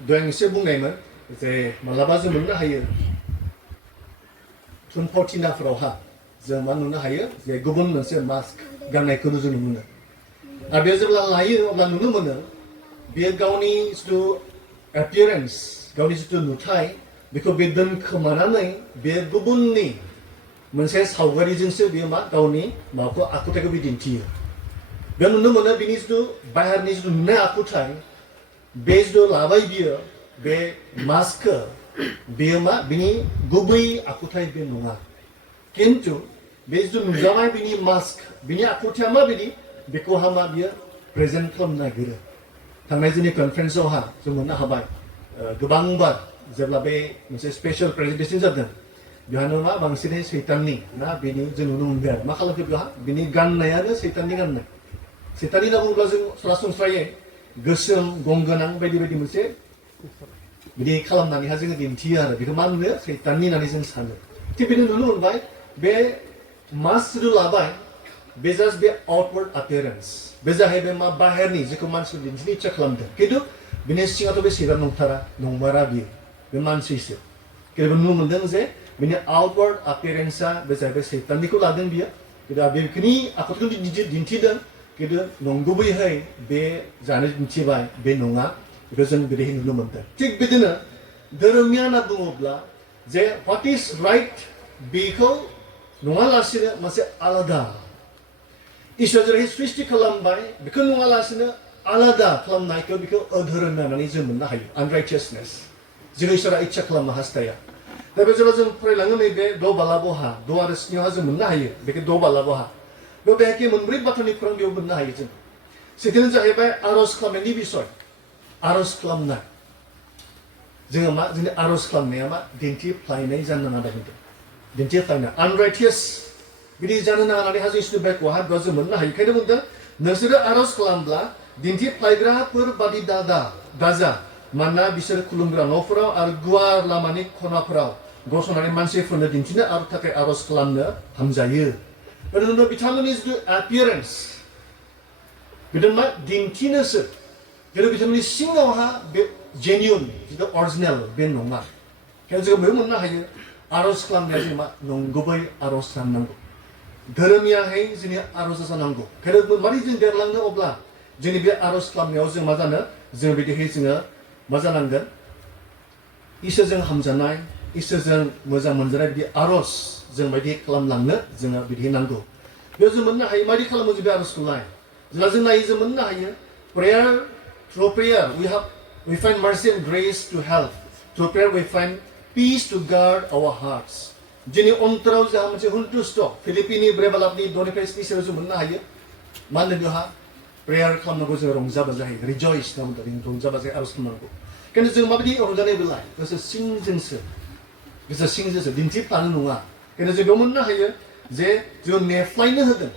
दहाय आं एसे बुंनायमोन जे मालाबा जों मोननो हायो थुनफावथिनाफोरावहा जों मा नुनो हायो जे गुबुन मोनसे मास्क गाननायखौ जों नुनो मोनो आरो बे जेब्ला लायो अब्ला नुनो मोनो बेयो गावनि जिथु एपियारेन्स गावनि जिथु नुथाय बेखौ बे दोनखोमानानै बे गुबुननि मोनसे सावगारिजोंसो बेयो मा गावनि माबाखौ आखुथायखौ बे दिन्थियो बे नुनो मोनो बिनि जिथु बाहेरनि जिथु नुनाय आखुथाय बे जिथु लाबाय बियो बे मास्कखौ बेयो मा बिनि गुबै आखुथाय बे नङा किन्तु बे जिथु नुजानाय बिनि मास्क बिनि आखुथाया माबायदि बेखौहा मा बियो प्रेजेन्ट खालामनो नागिरो थांनाय जोंनि कनफारेन्सआवहा जों मोननो हाबाय गोबांबार जेब्ला बे मोनसे स्पेशल प्रेजेन्टेसन जादों बेवहायनो मा बांसिनै सैताननि ना बेनि जों नुनो मोनबाय आरो मा खालामखो बेवहा बिनि गाननायानो सैताननि गाननाय सैताननि होनना बुङोब्ला जों सरासनस्रायै गोसोम गंगोनां बायदि बायदि मोनसे बिदि खालामनानैहा जोङो दिन्थियो आरो बेखौ मा नुयो सैताननि होननानै जों सानो थिग बिदिनो नुनो मोनबाय बे मास्क जिथु लाबाय बे जास्ट बे आउटवार्ड एपियारेन्स बे जाहैबाय मा बाहेरनि जेखौ मानसिखौ दिन्थिनो इच्छा खालामदों खिन्थु बिनि सिङावथ' बे सैतान नंथारा नंमारा बियो बे मानसिसो किन्तु नुनो मोनदों जे बिनि आउटवार्ड एपियारेन्सआ बे जाहैबाय सैताननिखौ लादों बियो किन्तु बेखिनि आखुखौ दिन्थिदों किन्तु नंगुबैहाय बे जानो दिन्थिबाय बे नङा बेखौ जों बिदिहाय नुनो मोनदों थिग बिदिनो धोरोमिया होनना बुङोब्ला जे व्हाट इज राइट बेखौ नङालासिनो मोनसे आलादा इसोर जेरैहाय सृष्टि खालामबाय बेखौ नङालासिनो आलादा खालामनायखौ बेखौ अधोरोम होननानै जों मोननो हायो आनराइटियासनेस जेखौ इसोरा इच्छा खालामनो हास्थाया दा बे जेब्ला जों फरायलाङो नैबे द' बालाबहा द' आरो स्नियावहा जों मोननो हायो बेखौ द' बालाबहा बेयाव बेहायखि मोनब्रै बाथ्रानि खौरां बेयाव मोननो हायो जों सेथियानो जाहैबाय आर'ज खालामनायनि बिसय आर'ज खालामनाय जोङो मा जोंनि आर'ज खालामनाया मा दिन्थिफ्लायनाय जानो नाङा होनदों दिन्थिफ्लायनाय आनराइटियास बिदि जानो नाङा होननानै हाजो इसोरनि बायखौहा बेयाव जों मोननो हायो ओंखायनो बुंदों नोंसोरो आर'ज खालामब्ला दिन्थिफ्लायग्राफोर बादि दाजा मानोना बिसोर खुलुमग्रा न'फोराव आरो गुवार लामानि खनाफोराव गसंनानै मानसिफोरनो दिन्थिनो आरो थाखाय आर'ज खालामनो हामजायो ओरैनो बिथांमोननि जिथु एपियारेन्स बिथां मा दिन्थिनोसो जेरै बिथांमोननि सिङावहा बे जेन्युइन जिथु अरिजिनेल बे नङा ओंखायनो जों बेयाव मोननो हायो आर'ज खालामनाया जों मा नंगुबै आर'ज जानांगौ धोरोमियाहाय जोंनि आर'जा जानांगौ ओंखायनो मारै जों देरलांनो अब्ला जोंनि बे आर'ज खालामनायाव जों मा जानो जों बिदिहाय जोङो मा जानांगोन इसोरजों हामजानाय इसोरजों मोजां मोनजानाय बिदि आर'ज जों बायदि खालामलांनो जोङो बिदि नांगौ बेयाव जों मोननो हायो मारै खालामो जों बे आर'जखौलाय जेब्ला जों नायो जों मोननो हायो prayer through prayer we find mercy and grace to help through prayer we find peace to guard our hearts जोंनि अन्तराव जोंहा मोनसे हुन्टुस्ट' फिलिपिनि ब्रेबालाबनि द'निफ्राय स्निसिम जों मोननो हायो मा होनो बेवहा प्रेयार खालामनांगौ जों रंजा बाजायै रिजयस होनना बुंदों रंजा बाजायै आर'ज खालामनांगौ खिन्थु जों माबायदि रंजानाय बेलाय गोसो सिंजोंसो दिन्थिफ्लानो नङा खिन्थु जों बेयाव मोननो हायो जे जों नेफ्लायनो होदों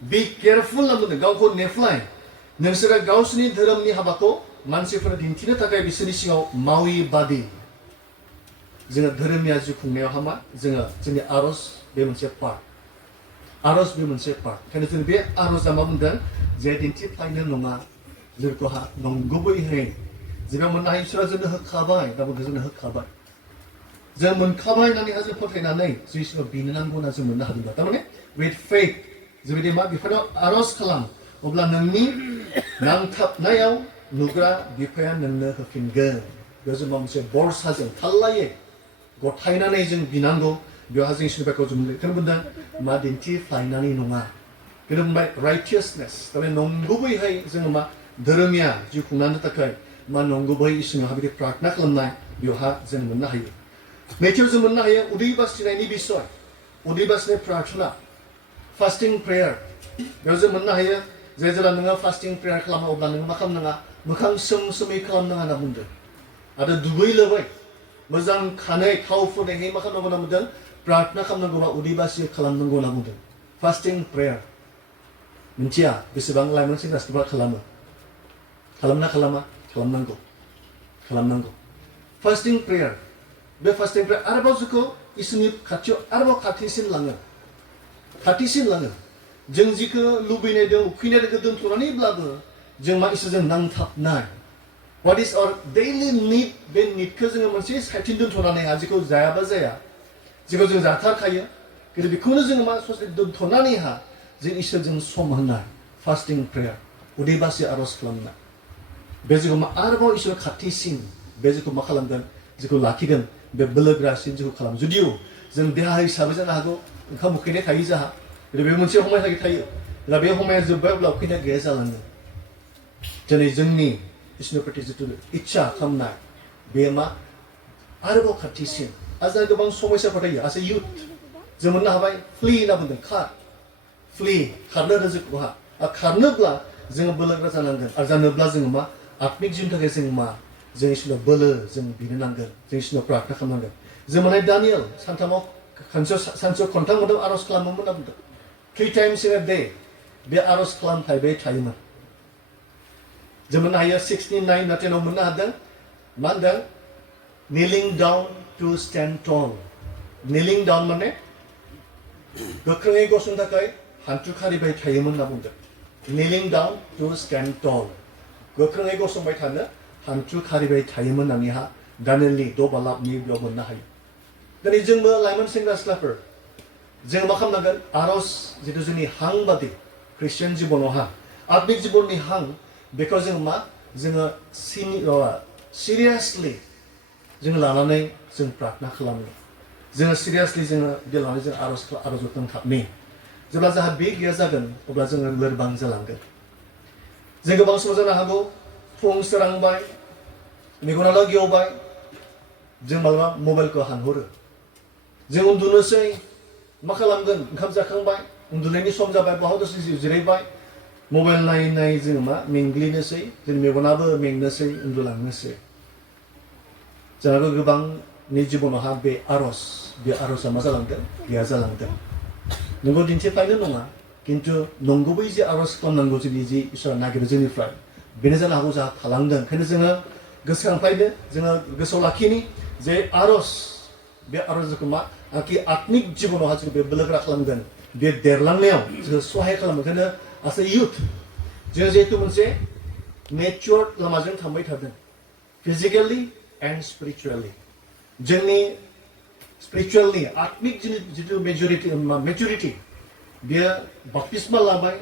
बि केयारफुल होनना बुंदों गावखौ नेफ्लाय नोंसोरो गावसोरनि धोरोमनि हाबाखौ मानसिफोरा दिन्थिनो थाखाय बिसोरनि सिगाङाव मावि बादि जोङो धोरोमिया जिउ खुंनायावहा मा जोङो जोंनि आर'ज बे मोनसे पार्ट आर'ज बे मोनसे पार्ट ओंखायनो जों बे आर'जआ मा बुंदों जे दिन्थिफ्लायनो नङा जोंखौहा नंगुबैहाय जेराव मोननो हायो इसोरा जोंनो होखाबाय दाबो जोंनो होखाबाय जों मोनखाबाय होननानैहा जों फोथायनानै जिसुनाव बिनो नांगौ होनना जों मोननो हादोंबा थारमाने विथ फेथ जों बिदि मा बेफोराव आर'ज खालाम अब्ला नोंनि नांथाबनायाव नुग्रा बिफाया नोंनो होफिनगोन बेयाव जों माबा मोनसे बरसाजों थाल्लायै गथायनानै जों बिनांगौ बेवहा जों इसोरनि बायखौ जों बेखौनो बुंदों मा दिन्थिफ्लायनानै नङा बेनो बुंबाय राइटियासनेस थारमाने नंगुबैहाय जोङो मा धोरोमिया जिउ खुंनायनि थाखाय मा नंगुबै इसोरनावहा बिदि प्रार्थना खालामनाय बेवहा जों मोननो हायो नैथियाव जों मोननो हायो उदै बासिनायनि बिसय उदै बासिनाय प्रार्थना फास्टिं प्रेयार बेयाव जों मोननो हायो जे जेब्ला नोङो फास्टिं प्रेयार खालामो अब्ला नोङो मा खालामनाङा मोखां सोमै खालामनाङा होनना बुंदों आरो दुगै लोबै मोजां खानै थाव फुननायहाय मा खालामनांगौ होनना बुंदों प्रार्थना खालामनांगौबा उदै बासि खालामनांगौ होनना बुंदों फास्टिं प्रेयार मिथिया बेसेबां लाइमोन सेंग्रा सिख्लाफ्रा खालामो खालामनांगौ फास्टिं प्रेयार बे फास्टिं प्रेयार आरोबाव जोंखौ इसोरनि खाथियाव आरोबाव खाथिसिन लाङो जों जिखौ लुबैनाय दं उखैनाय दोंखौ दोनथ'नानैब्लाबो जों मा इसोरजों नांथाबनाय What is our daily need? बे needखौ जोङो मोनसे साइडथिं दोनथ'नानै जेखौ जायाबा जाया जेखौ जों जाथारखायो खिन्थु बेखौनो जोङो मा ससे दोनथ'नानैहा जों इसोरजों सम होनाय फास्टिं प्रेयार उदै बासि आर'ज खालामनाय बे जोंखौ मा आरोबाव इसोर खाथिसिन बे जोंखौ मा खालामगोन जोंखौ लाखिगोन बे बोलोग्रासिन जोंखौ खालाम जुदिव जों देहा हिसाबै जानो हागौ ओंखाम उखैनाय थायो जाहा बे मोनसे हमाय थायो दा बे हमाया जोब्बाय अब्ला उखैनाया गैया जालाङो दिनै जोंनि इसोरनि प्रति जिथु इच्छा खालामनाय बे मा आरोबाव खाथिसिन आरो गोबां समस्याफोर थायो आसे इउथ जों मोननो हाबाय फ्ली होनना बुंदों फ्ली खारनो होदों जोंखौहा खारनोब्ला जोङो बोलोग्रा जानांगोन आरो जानोब्ला जोङो मा आत्मिक जिउनि थाखाय जों मा जों इसोरनाव बोलो जों बिनो नांगोन जों इसोरनाव प्रार्थना खालामनांगोन जों माने दानियेल सानथामाव सानसेयाव खनथाम खनथाम आर'ज खालामोमोन होनना बुंदों 3 times in a day बे आर'ज खालामथायबाय थायोमोन जों मोननो हायो 6 9 ना 10 मोननो हादों मा होनदों kneeling down to stand tall kneeling down माने गोख्रोङै गसंनो थाखाय हान्थु खारिबाय थायोमोन होनना बुंदों kneeling down to stand tall गोख्रोङै गसंबाय थानो हान्थु खारिबाय थायोमोन होननानैहा दानियेलनि 6 बालाबनि बेयाव मोननो हायो दिनै जोंबो लाइमोन सेंग्रा सिख्लाफोर जों मा खालामनांगोन आर'ज जिथु जोंनि हां बादि ख्रिस्टियान जिबनावहा आत्मिक जिबननि हां बेखौ जों मा जोङो सिरियासलि जों लानानै जों प्रार्थना खालामो जोङो सिरियासलि जोङो बे लानानै जों आर'जखौ थाबनि जेब्ला जोंहा बे गैया जागोन अब्ला जोङो लोरबां जालांगोन जों गोबां समाव जानो हागौ फुं सोरांबाय मेगनाल' गेवबाय जों माब्लाबा मबाइलखौ हानहरो जों उन्दुनोसै मा खालामगोन ओंखाम जाखांबाय उन्दुनायनि सम जाबाय बहा दसे जिरायबाय मबाइल नायै नायै जोङो मा मेंग्लिनोसै जोंनि मेगनाबो मेंनोसै उन्दुलांनोसै जोंहाबो गोबांनि जिबनावहा बे आर'जआ मा जालांदों गैया जालांदों नोंगौ दिन्थिफ्लायनो नङा खिन्थु नंगुबै जे आर'ज खालामनांगौ जोंनि जि इसोरा नागिरो जोंनिफ्राय बेनो जानो हागौ जोंहा थालांदों ओंखायनो जोङो गोसोखांफ्लायदो जोङो गोसोआव लाखिनि जे आर'ज बे आर'जखौ मा आंखि आत्मिक जिबनावहा जों बे बोलोग्रा खालामगोन बे देरलांनायाव जोङो सहाय खालामो ओंखायनो एस ए इउथ जोङो जिहेतु मोनसे मेचुर लामाजों थांबाय थादों फिजिकेलि एन्ड स्पिरिचुवेलि जोंनि स्पिरिचुवेलनि आत्मिक जिथु मेचुरिटि बेयो बाप्तिस्मा लाबाय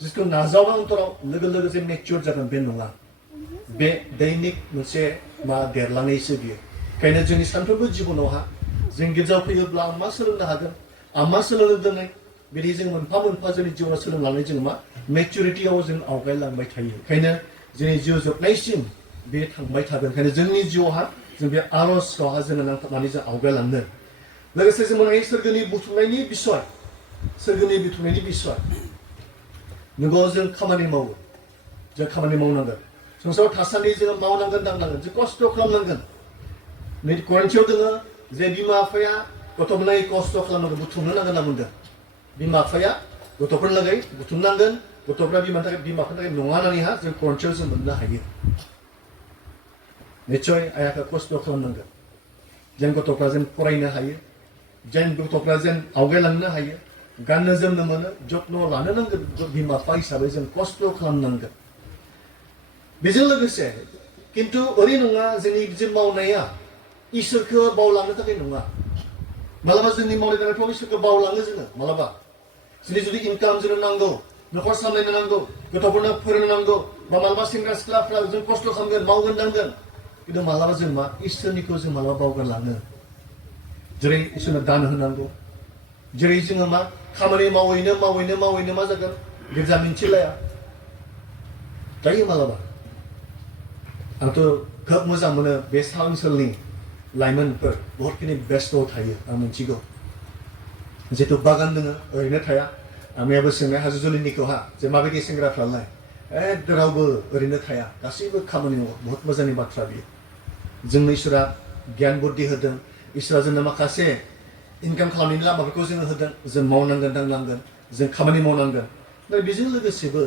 जिसखौ नाजावना उनथराव लोगो लोगो जे मेचुर जागोन बे नङा बे दैनिक मोनसे मा देरलांनायसो बियो ओंखायनो जोंनि सानफ्रोमबो जिबनावहा जों गिर्जायाव फैयोब्ला आं मा सोलोंनो हागोन आं मा सोलोंनो दोनै बिदि जों मोनफा मोनफा जोंनि जिउआव सोलोंलांनानै जों मा मेचुरिटियाव जों आवगायलांबाय थायो ओंखायनो जोंनि जिउ जोबनायसिम बे थांबाय थागोन ओंखायनो जोंनि जिउआवहा जों बे आर'जआवहा जोङो नांथाबनानै जों आवगायलांनो लोगोसे जों मोननो हायो सोरगोनि बुथुमनायनि बिसय नंगौ जों खामानि मावो जों खामानि मावनांगोन संसाराव थासान्दि जोङो मावनांगोन दांनांगोन जों खस्थ' खालामनांगोन नै करेन्थियाव दोङो जे बिमा बिफाया गथ'फोरनि खस्थ' खालामनांगोन बुथुमनो नांगोन होनना बुंदों बिमा बिफाया गथ'फोरनि लागै बुथुमनांगोन गथ'फ्रा बिमाफोरनि थाखाय नङा होननानैहा जों करेन्थियाव जों मोननो हायो निस्सय आइखौ खस्थ' खालामनांगोन जेन गथ'फ्रा जेन फरायनो हायो जेन गथ'फ्रा जेन आवगायलांनो हायो गाननो जोमनो मोनो जत्न लानो नांगोन बिमा बिफा हिसाबै जों खस्थ' खालामनांगोन बेजों लोगोसे खिन्थु ओरै नङा जोंनि जे मावनाया इसोरखौ बावलांनो थाखाय नङा मालाबा जोंनि मावनाय दांनायफ्राव इसोरखौ बावलाङो जोङो मालाबा जोंनि जुदि इनकाम जोंनो नांगौ न'खर सामलायनो नांगौ गथ'फोरनो फोरोंनो नांगौ बा मालाबा सेंग्रा सिख्लाफ्रा जों खस्थ' खालामगोन मावगोन दांगोन खिन्थु मालाबा जों मा इसोरनिखौ जों मालाबा बावगारलाङो जेरै इसोरनो दान होनांगौ जेरै जोङो मा खामानि मावैनो मा जागोन गिर्जा मिन्थिलाया जायो मालाबा आंथ' खोब मोजां मोनो बे सा ओनसोलनि लाइमोनफोर बहुतखिनि बेस्थ' थायो आं मिन्थिगौ जिथु बागान दङ ओरैनो थाया आंनियाबो सोंनाय हाजुजुलिनिखौहा जे माबायदि सेंग्राफ्रालाय एकदम रावबो ओरैनो थाया गासैबो खामानि मावो बहुत मोजांनि बाथ्रा बियो जोंनो इसोरा गियान बुद्धि होदों इसोरा जोंनो माखासे इनकाम खालामनायनि लामाफोरखौ जोङो होदों जों मावनांगोन दांनांगोन जों खामानि मावनांगोन नाथाय बेजों लोगोसेबो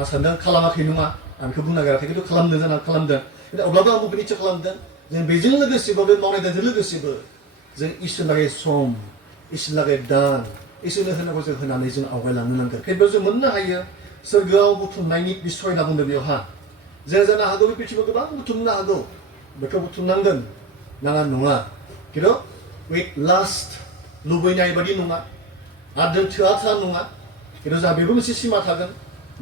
आं सानदों खालामाखै नङा आं बेखौ बुंनो नागिराखै खिन्थु खालामदों जाना खालामदों अब्लाबो आं बबे निस्सय खालामदों जों बेजों लोगोसेबो बे मावनाय दांनायजों लोगोसेबो जों इसोरनि थाखाय सम इसोरनि थाखाय दान इसोरनो होनांगौ जों होनानै जों आवगायलांनो नांगोन खिन्थु जों मोननो हायो सोरगोआव बुथुमनायनि बिसय होनना बुंदों बेयावहा जों जानो हागौ बे पृथ्वीयाव गोबां बुथुमनो हागौ बेखौ बुथुमनांगोन नाङा नङा खिन्थु उइथ लास्ट लुबैनाय बादि नङा आरो थोआ थोआ नङा खिन्थु जोंहा बेबो मोनसे सिमा थागोन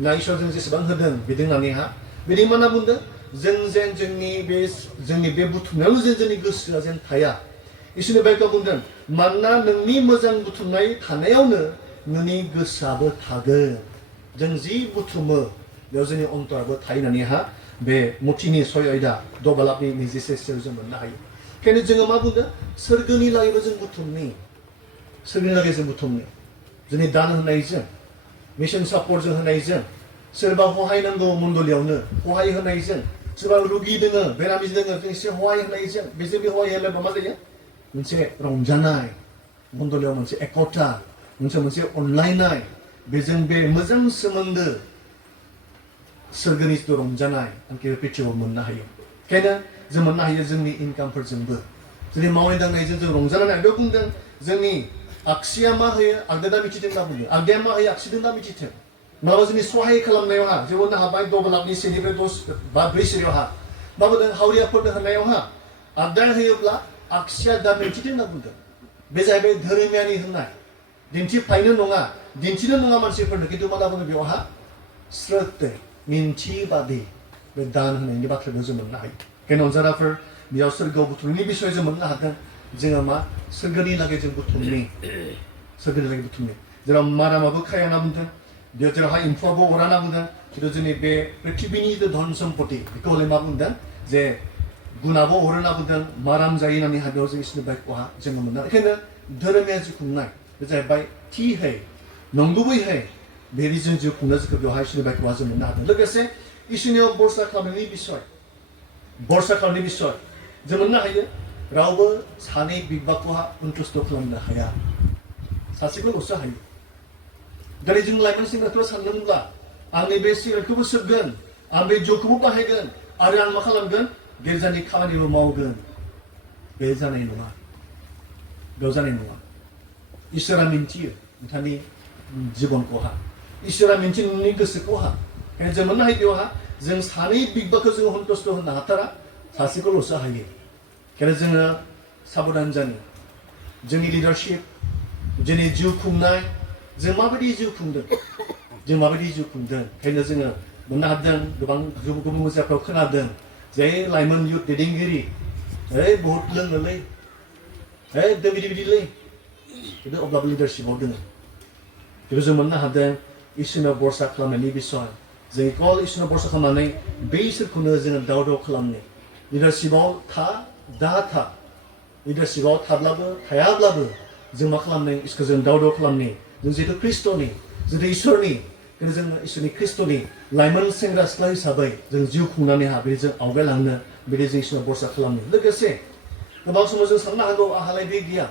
ना इसोर जों जेसेबां होदों बिदि होननानैहा बिदि मा होनना बुंदों जों जेन जोंनि बे बुथुमनायावल' जेन जोंनि गोसोआ जेन थाया इसोरनि बाइबेलाव बुंदों मानोना नोंनि मोजां बुथुमनाय थानायावनो नोंनि गोसोआबो थागोन जों जि बुथुमो बेयाव जोंनि अन्तराबो थायो होननानैहा बे मथिनि 6 आयदा दबालापनि 26 जों मोननो हायो ओंखायनो जोङो मा बुंदों सोरगोनि लागैबो जों बुथुमनि सोरगोनि लागै जों बुथुमनि जोंनि दान होनायजों मिशन सापर्टजों होनायजों सोरबा हहाय नांगौ मण्डलियावनो हहाय होनायजों सोरबा रुगि दोङो बेरामि दोङो जों एसे हहाय होनायजों बेजों बे हहाय होलायबा मा जायो मोनसे रंजानाय मण्डलियाव मोनसे एकता मोनसे अनलायनाय बेजों बे मोजां सोमोन्दो सोरगोनि रंजानाय आंखि पृथ्वीयाव मोननो हायो ओंखायनो जों मोननो हायो जोंनि इनकामफोरजोंबो जोंनि मावनाय दांनायजों जों रंजानानै बेयाव बुंदों जोंनि आगसिया मा होयो आगदादा मिथिदों होनना बुंदों आगदाया मा होयो आगसिदों दा मिथिथों माबा जोंनि सहाय खालामनायावहा जेबो हाबाय दबलापनि 1 10 बा 4 सिरियावहा माबोदों हावरियाफोरनो होनायावहा आगदाया होयोब्ला आगसिया दा मिथिदों होनना बुंदों बे जाहैबाय धोरोमियानि होननाय दिन्थिफायनो नङा दिन्थिनो नङा मानसिफोरनो खिन्थु मा बुङो बेयावहा स्रोते मिन्थिबादि बे दान होनायनि बाथ्राखौ जों मोननो हायो ओंखायनो अनजाराफोर बेयाव सोरगोआव बुथुमनायनि बिसय जों मोननो हादों जोङो मा सोरगोनि लागै जों बुथुमनि सोरगोनि लागै बुथुमनि जेराव मारामाबो खाया होनना बुंदों बेयाव जेरावहाय एम्फौआबो अरा होनना बुंदों खिन्थु जोंनि बे पृथ्वीनि जे धन सम्पति बेखौ हले मा बुंदों जे गुनाबो अरो होनना बुंदों माराम जायो होननानै बेयाव जों इसोरनि बाइकखौहा जोङो मोननो ओंखायनो धोरोमिया जिउ खुंनाय बे जाहैबाय थिहै नंगुबैहै बेनि जों जिउ खुंनो जोंखौ बेवहाय इसोरनि बाइकखौहा जों मोननो हादों लोगोसे इसोरनियाव बरसा खालामनायनि बिसय जों मोननो हायो रावबो सानै बिबाखौहा उन्थुस्त खालामनो हाया सासेखौल'सो हायो दिनै जों लाइमोन सेंग्राफोरा सानदोंब्ला आंनि बे सिगारेटखौबो सोबगोन आं बे जौखौबो बाहायगोन आरो आं मा खालामगोन गिर्जानि खामानिबो मावगोन बे जानाय नङा बेयाव जानाय नङा इसोरा मिन्थियो नोंथांनि जिबनखौहा इसोरा मिन्थियो नोंनि गोसोखौहा ओंखायनो जों मोननो हायो बेवहा जों सानै बिबाखौ जोङो सन्तुष्ट होनो हाथारा सासेखौल'सो हायो ओंखायनो जोङो साबधान जानो जोंनि लिडारशिप जोंनि जिउ खुंनाय जों माबायदि जिउ खुंदों ओंखायनो जोङो मोननो हादों गोबां गुबुन जायगाफ्राव खोनादों जे लाइमोन युथ दैदेनगिरि बहुत लोङोलै बिदिलै खिन्थु अब्लाबो लिडारशिपआव दोङो खिन्थु जों मोननो हादों इसोरनाव बरसा खालामनायनि बिसय जों कल इसोरनाव बरसा खालामनानै बे इसोरखौनो जोङो दाव खालामनो लिडारशिपआव लिडारशिपआव थाब्लाबो थायाब्लाबो जों मा खालामनो इसोरखौ जों दाव खालामनो जों जिहेतु ख्रिस्ट'नि जिहेतु इसोरनि खिन्थु जों इसोरनि ख्रिस्ट'नि लाइमोन सेंग्रा सिख्ला हिसाबै जों जिउ खुंनानै बे जों आवगायलांनो बिदि जों इसोरनाव बरसा खालामनो लोगोसे गोबां समाव जों साननो हागौ आंहालाय बे गैया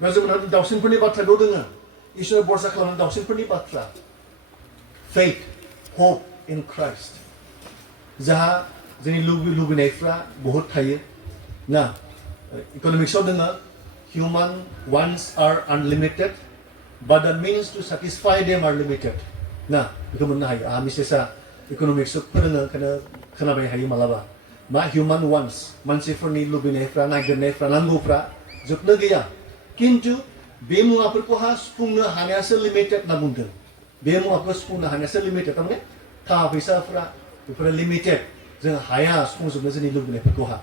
बा जों दावसिनफोरनि बाथ्राखौ दोङो इसोर बरसा खालामनाय दावसिनफोरनि बाथ्रा फेथ हप इन क्राइस्ट जाहा जोंनि लुबैनायफ्रा बहुद थायो ना इक'नमिक्सआव दोङो human wants are unlimited but the means to satisfy them are limited ना बेखौ मोननो हायो आंहा मिसेसा इक'नमिक्सआव फोरोङो ओंखायनो खोनाबाय हायो मालाबा मा ह्युमान वान्स मानसिफोरनि लुबैनायफ्रा नागिरनायफ्रा नांगौफ्रा जोबनो गैया खिन्थु बे मुवाफोरखौहा सुफुंनो हानायासो लिमिटेड होनना बुंदों बे मुवाखौ सुफुंनो हानायासो लिमिटेड थारमाने थाखा फैसाफ्रा बेफोरो लिमिटेड जों हाया सुफुंजोबनो जोंनि लुबैनायफोरखौहा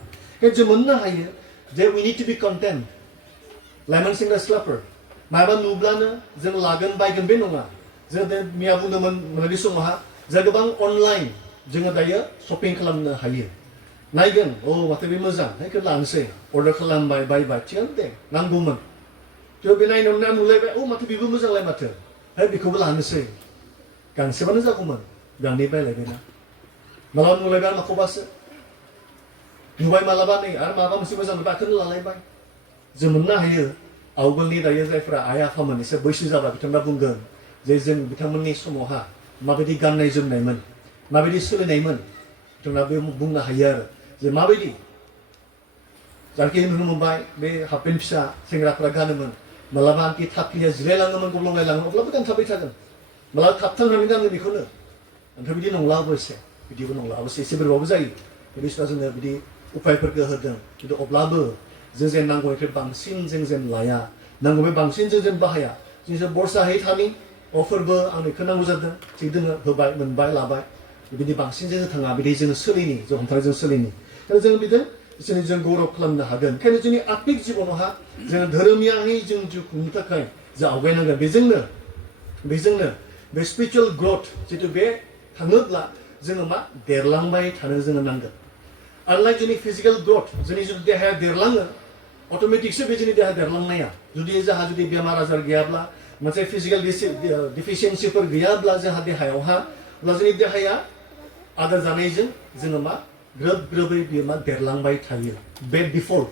जों मोननो हायो जे we need to be content लाइमोन सेंग्रा सिख्लाफोर माबा नुब्लानो जों लागोन बायगोन बे नङा जों मिया बुंदोंमोन मोनानि समावहा जों गोबां अनलाइन जोङो दायो शपिं खालामनो हायो नायगोन माथो बे मोजां बेखौ लानोसै अर्डार खालामबाय बायबाय थिगानो दे नांगौमोन थेवबो बे नायनायावनो नुलायबाय माथो बेबो मोजांलाय माथो बेखौबो लानोसै गांसेबानो जागौमोन गांनै बायलायबायना मालाबा नुलायबाय आरो माखौबासो नुबाय मालाबा नै आरो माबा मोनसे मोजां नुबाय बेखौनो लालायबाय जों मोननो हायो आवगोलनि दायो जायफ्रा आइ आफामोन एसे बैसो जाब्ला बिथांमोना बुंगोन जे जों बिथांमोननि समावहा माबायदि गाननाय जोमनायमोन माबायदि सोलिनायमोन बिथांमोना बे बुंनो हायो आरो जे माबायदि जायखि नुनो मोनबाय बे हाफपेन्ट फिसा सेंग्राफ्रा गानोमोन मालाबा आंखि थाफ्लिया जिरायलाङोमोन गब्लंलायलाङोमोन अब्लाबो गानथाबबाय थागोन मालाबा थाबथांनानै गानो बेखौनो ओमफ्राय बिदि नंला अबयसे बिदिबो नंला अबसे एसे बोरैबाबो जायो बिसोरा जोंनो बिदि उपायफोरखौ होदों खिन्थु अब्लाबो जों जेन नांगौनिफ्राय बांसिन जों जेन लाया नांगौनिफ्राय बांसिन जों जेन बाहाया जों बरसाहै थानि अफोरबो आं बेखौ नांगौ जादों थिग दोङो होबाय मोनबाय लाबाय बिदि बांसिन जोङो थाङा बिदि जोङो सोलिनि जों हमथानाय जों सोलिनि जों बिदि जों गौरब खालामनो हागोन ओंखायनो जोंनि आत्मिक जिबनावहा जोङो धोरोमियारि जों जिउ खुंनो थाखाय जों आवगायनांगोन बेजोंनो बे स्पिरिचुवेल ग्रथ जितु बे थाङोब्ला जोङो मा देरलांबाय थानो जोङो नांगोन आनलाइक जोंनि फिजिकेल ग्रथ जोंनि जुदि देहाया देरलाङो अट'मेटिकसो बे जोंनि देहा देरलांनाया जुदि जोंहा जुदि बेमार आजार गैयाब्ला मोनसे फिजिकेल डिफिसियेन्सिफोर गैयाब्ला जोंहा देहायावहा अब्ला जोंनि देहाया आदार जानायजों जोङो मा ग्रोब ग्रोबै बियो मा देरलांबाय थायो बे डिफल्ट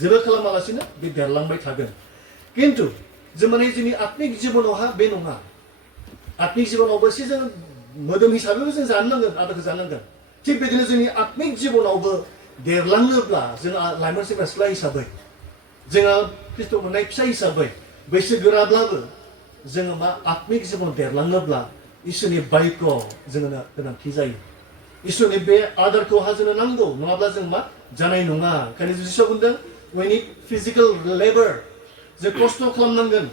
जेबो खालामालासिनो बे देरलांबाय थागोन खिन्थु जों माने जोंनि आत्मिक जिबनावहा बे नङा आत्मिक जिबनावबो एसे जों मोदोम हिसाबैबो जों जानो नांगोन आदारखौ जानांगोन थिग बिदिनो जोंनि आत्मिक जिबनावबो देरलांनोब्ला जों लाइमोन सेंग्रा सिख्ला हिसाबै जोङो ख्रिस्ट' मोननाय फिसा हिसाबै बैसो गोराब्लाबो जोङो मा आत्मिक जिबन देरलाङोब्ला इसोरनि बायक' जोंनो गोनांथि जायो इसोरनि बे आदारखौहा जोंनो नांगौ नङाब्ला जों मा जानाय नङा ओंखायनो जिसुआ बुंदों we need physical labor जों खस्थ' खालामनांगोन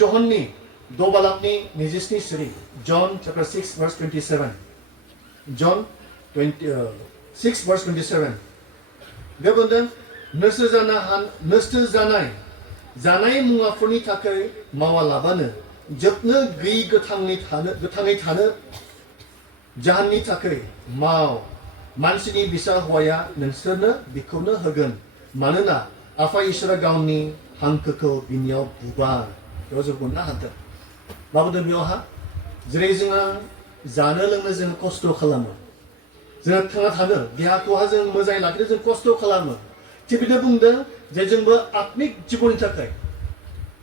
जहननि दबालाकनि 27 John chapter 6 verse 27 John 6 verse 27 बे बुंदों नोस्थ' जानाय मुवाफोरनि थाखाय मावालाबानो जोबनो गैयै गोथाङै थानो जाहोननि थाखाय माव मानसिनि बिसा हौवाया नोंसोरनो बेखौनो होगोन मानोना आफा इसोरा गावनि हांखोखौ बिनियाव बुबाय बेयाव जों मोननो हादों मा बुंदों बेयावहा जेरै जोङो जानो लोंनो जों खस्थ' खालामो जोङो थांना थानो देहाखौहा जों मोजाङै लाखिनो जों खस्थ' खालामो थिग बिदिनो बुंदों जे जोंबो आत्मिक जिबननि थाखाय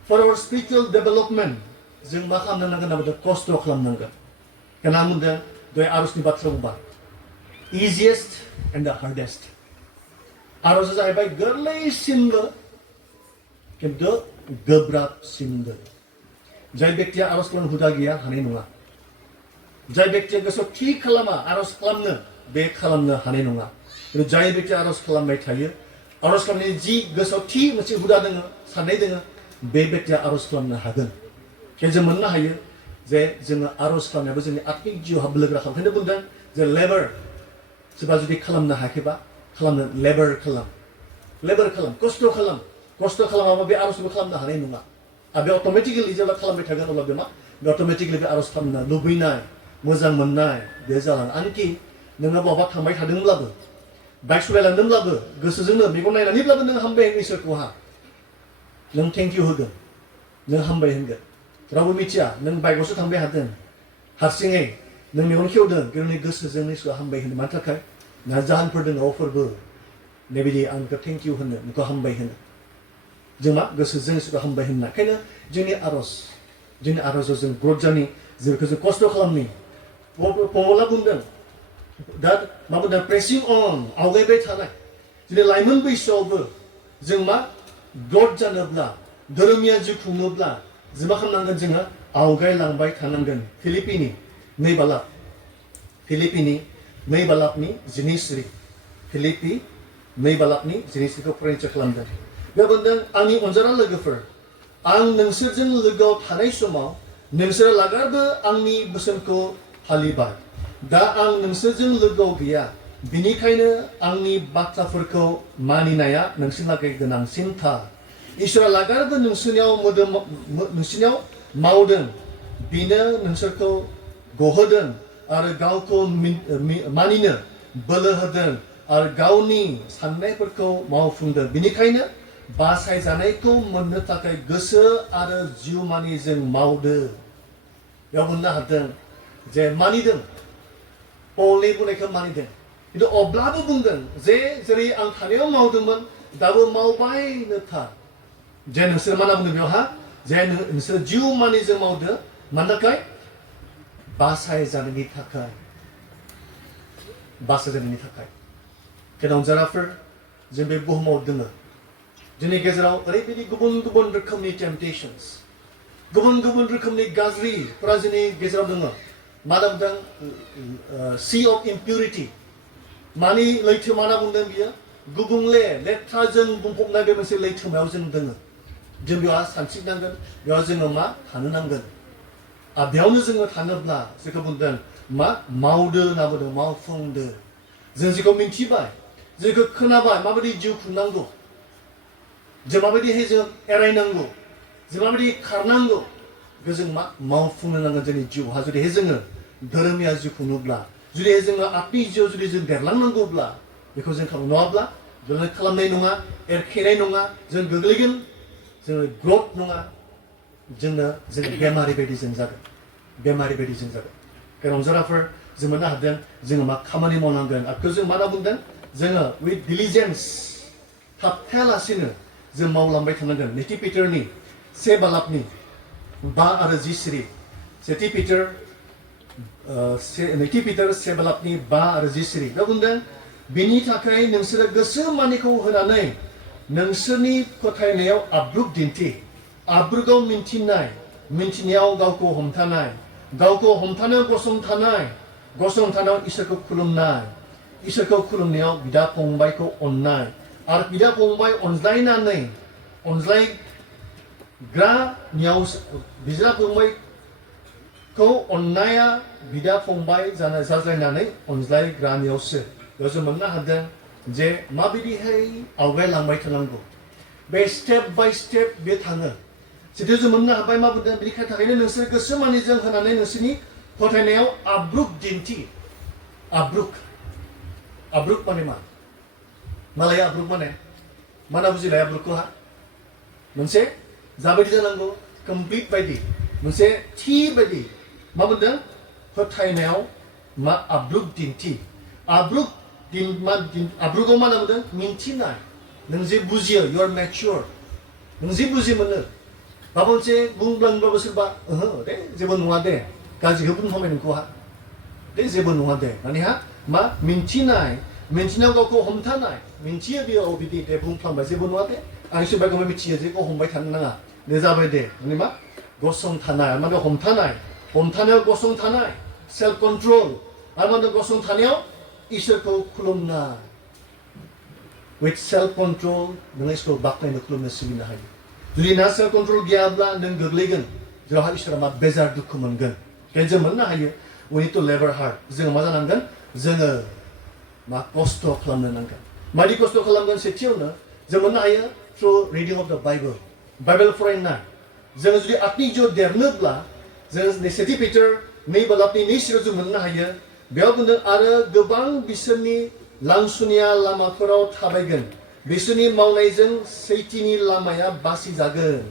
फर आवर स्पिरिचुवेल डेभेलपमेन्ट जों मा खालामनो नांगोन होनना बुंदों खस्थ' खालामनांगोन होनना बुंदों दहाय आरजनि बाथ्रा बुंबाय इजिएस्ट एन्ड द हार्डेस्ट आरजआ जाहैबाय गोरलैसिनबो खिन्थु गोब्राबसिनबो जाय बेक्तिया आरज खालामनो हुदा गैया हानाय नङा जाय बेक्तिया गोसोआव थि खालामा आरज खालामनो बे खालामनो हानाय नङा जाय बेक्तिया आरज खालामबाय थायो आरज खालामनायनि जि गोसोआव थि मोनसे हुदा दङ साननाय दङ बे बेक्तिया आरज खालामनो हागोन जों मोननो हायो जे जोङो आरज खालामनायाबो जोंनि आत्मिक जिउहा बोलोगोरा खालामनो बुंदों जे लेबार सोरबा जुदि खालामनो हायाखैबा खालामनो लेबार खालाम खस्थ' खालामाबा बे आरजखौबो खालामनो हानाय नङा आरो बे अट'मेटिकेलि जेब्ला खालामबाय थागोन अब्ला बे मा बे अट'मेटिकेलि बे आरज खालामनो लुबैनाय मोजां मोननाय बे जालाङो आनखि नोङो बहाबा थांबाय थादोंब्लाबो बाइक सालायलांदोंब्लाबो गोसोजोंनो मेगन नायनानैब्लाबो नों हामबाय होगोन इसोरखौहा नों थेंक इउ होगोन नों हामबाय होनगोन रावबो मिथिया नों बाइकआवसो थांबाय हादों हारसिङै नों मेगन खेवदों नोंनि गोसोजों इसोरखौ हामबाय होनो मानि थाखाय ना जाहोनफोर दङ अफोरबो बेबायदि आं नोंखौ थेंक इउ होनो नोंखौ हामबाय होनो जों मा गोसोजों इसोरखौ हामबाय होनना ओंखायनो जोंनि आरजआव जों ग्रथ जानि जोंखौ जों खस्थ' खालामनि पला बुंदों दा मा बुंदों प्रेसिं अन आवगायबाय थानाय जोंनि लाइमोन बैसोआवबो जों मा ग्रथ जानोब्ला धोरोमिया जिउ खुंनोब्ला जों मा खालामनांगोन जोङो आवगायलांबाय थानांगोन फिलिपिनि 2 बालाकनि 12 फिलिपि 2 बालाकनि 12खौ फरायनाय खालामदों बे बुंदों आंनि अनजाना लोगोफोर आं नोंसोरजों लोगोआव थानाय समाव नोंसोरो लागारबो आंनि बोसोनखौ फालिबाय दा आं नोंसोरजों लोगोआव गैया बिनिखायनो आंनि बाथ्राफोरखौ मानिनाया नोंसोरनि थाखाय गोनांसिनथार इसोरा लागारबो नोंसोरनियाव मावदों बिनो नोंसोरखौ गहोदों आरो गावखौ मानिनो बोलो होदों आरो गावनि साननायफोरखौ मावफुंदों बिनिखायनो बासायजानायखौ मोननो थाखाय गोसो आरो जिउ मानिजों मावदो बेयाव मोननो हादों जे मानिदों पलनि बुंनायखौ मानिदों खिन्थु अब्लाबो बुंदों जे जेरै आं थानायाव मावदोंमोन दाबो मावबायनो था जे नोंसोर मा होनना बुंदों बेयावहा जे नोंसोर जिउ मानिजों मावदो मानि थाखाय बासायजानायनि थाखाय गोनांजाराफोर जों बे बुहुमाव दोङो जोंनि गेजेराव ओरैबायदि गुबुन गुबुन रोखोमनि टेम्पटेशन्स गुबुन गुबुन रोखोमनि गाज्रिफोरा जोंनि गेजेराव दङ मा बुंदों sea of impurity मानि लैथोमा होनना बुंदों बियो गुबुंले लेथ्राजों बुंफबनाय बे मोनसे लैथोमायाव जों दोङो जों बेयाव सानस्रिनांगोन बेयाव जोङो मा थानो नांगोन आरो बेयावनो जोङो थानोब्ला जेखौ बुंदों मा मावदो होनना बुंदों मावफुंदो जों जेखौ मिन्थिबाय जेखौ खोनाबाय माबायदि जिउ खुंनांगौ जों माबायदिहाय जों एरायनांगौ जों माबायदि खारनांगौ बेखौ जों मा मावफुंनो नांगोन जोंनि जिउहा जुदिहाय जोङो धोरोमिया जिउ खुङोब्ला जुदिहाय जोङो आत्मिक जिउआव जुदि जों देरलांनांगौब्ला बेखौ जों खालाम नङाब्ला जों खालामनाय नङा एरखेनाय नङा जों गोग्लैगोन जोङो ग्रथ नङा जोङो जों बेमारि बायदि जों जागोन बेमारि बायदि जों जागोन रंजाराफोर जों मोननो हादों जोङो मा खामानि मावनांगोन आरो जों मा होनना बुंदों जोङो उइथ डिलिजेन्स थाबथायालासेनो जों मावलांबाय थानांगोन नैथि पिटारनि 1 बालाबनि 5 आरो 10 सिरि नैथि पिटार 1 बालाबनि 5 आरो 10 सिरि दा बुंदों बेनि थाखाय नोंसोरो गोसो मानिखौ होनानै नोंसोरनि फोथायनायाव आब्रुक दिन्थि आब्रुगाव मिन्थिनायाव गावखौ हमथानाय गावखौ हमथानो गसंथानायाव इसोरखौ खुलुमनायाव बिदा फंबायखौ अननाय आरो बिदा फंबाय बिदा फंबायखौ अननाया बिदा फंबाय जाज्लायनानै अनज्लायग्रानियावसो बेयाव जों मोननो हादों जे माबायदिहाय आवगायलांबाय थानांगौ बे स्टेप बाय स्टेप बे थाङो जेथु जों मोननो हाबाय मा बुंदों बेनिखायनो थाखायनो नोंसोर गोसो मानिजों होनानै नोंसोरनि फोथायनायाव आब्रुक दिन्थि आब्रुक माने मा मालाय आब्रुक माने मा होनना बुजिलाय आब्रुकखौहा मोनसे जाबायदि जानांगौ कमप्लिट बायदि मोनसे थि बायदि मा बुंदों फोथायनायाव मा आब्रुक दिन्थि आब्रुकआव मा होनना बुंदों मिन्थिनाय नों जे बुजियो इउ आर मेच्योर नों जे बुजि मोनो माबा मोनसे बुंब्लांबाबो सोरबा ओहो दे जेबो नङा दे गाज्रिखौ बुंफ्लांबाय नोंखौहा दे जेबो नङा दे मानेहा मा मिन्थिनायाव गावखौ हमथानाय मिन्थियो बेयो बिदि दे बुंफ्लांबाय जेबो नङा दे आं सोरबा गावबा मिथियो जे हमबाय थानो नाङा दे जाबाय दे माने मा गसंथानाय माने हमथानायाव गसंथानाय सेल्फ कन्ट्रल आरो माने गसंथानायाव इसोरखौ खुलुमनाय with self control नों इसोरखौ बाख्नायनो खुलुमनो सिबिनो हायो जुदि नोंहा सेल्फ कन्ट्रल गैयाब्ला नों गोग्लैगोन जेरावहा इसोरा मा बेजार दुखु मोनगोन बेखायनो जों मोननो हायो we need to labor hard जोङो मा जानांगोन जोङो मा खस्थ' खालामनो नांगोन मादि खस्थ' खालामगोन सेथियावनो जों मोननो हायो through reading of the Bible फरायनाय जोङो जुदि आत्मिक जिउआव देरनोब्ला जों सेथि पिटार 2 बालाबनि 2 सिरियाव जों मोननो हायो बेयाव बुंदों आरो गोबां बिसोरनि लांसुनिया लामाफोराव थाबायगोन बिसोरनि मावनायजों सैथिनि लामाया बासिजागोन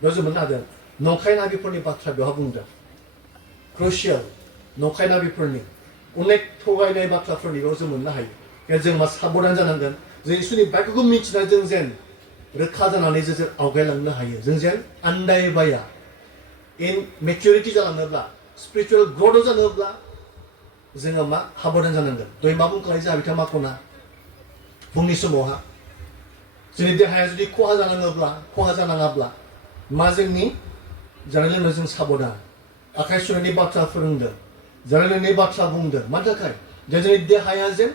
बेयाव जों मोननो हादों नंखाय नाबिफोरनि बाथ्रा बेवहा बुंदों क्रुशियेल नंखाय नाबिफोरनि अनेक थगायनाय बाथ्राफोरनि बेयाव जों मोननो हायो जों मा साबधान जानांगोन जों इसोरनि बाथ्राखौ मिथिना जों जेन रोखा जानानै जों आवगायलांनो हायो जों जेन आन्दायबाया इन मेच्युरिटि जालांनोब्ला स्पिरिचुवेल ग्रथ जानोब्ला जोङो मा साबधान जानांगोन दय मा बुंखानाय जोंहा बिथाङा मा खना फुंनि समावहा जोंनि देहाया जुदि खहा जानाङाब्ला मा जोंनि जानाय लोंनायाव जों साबधान आखाइ सुनायनि बाथ्रा फोरोंदों जानाय लोंनायनि बाथ्रा बुंदों मानि थाखाय जे जोंनि देहाया जेन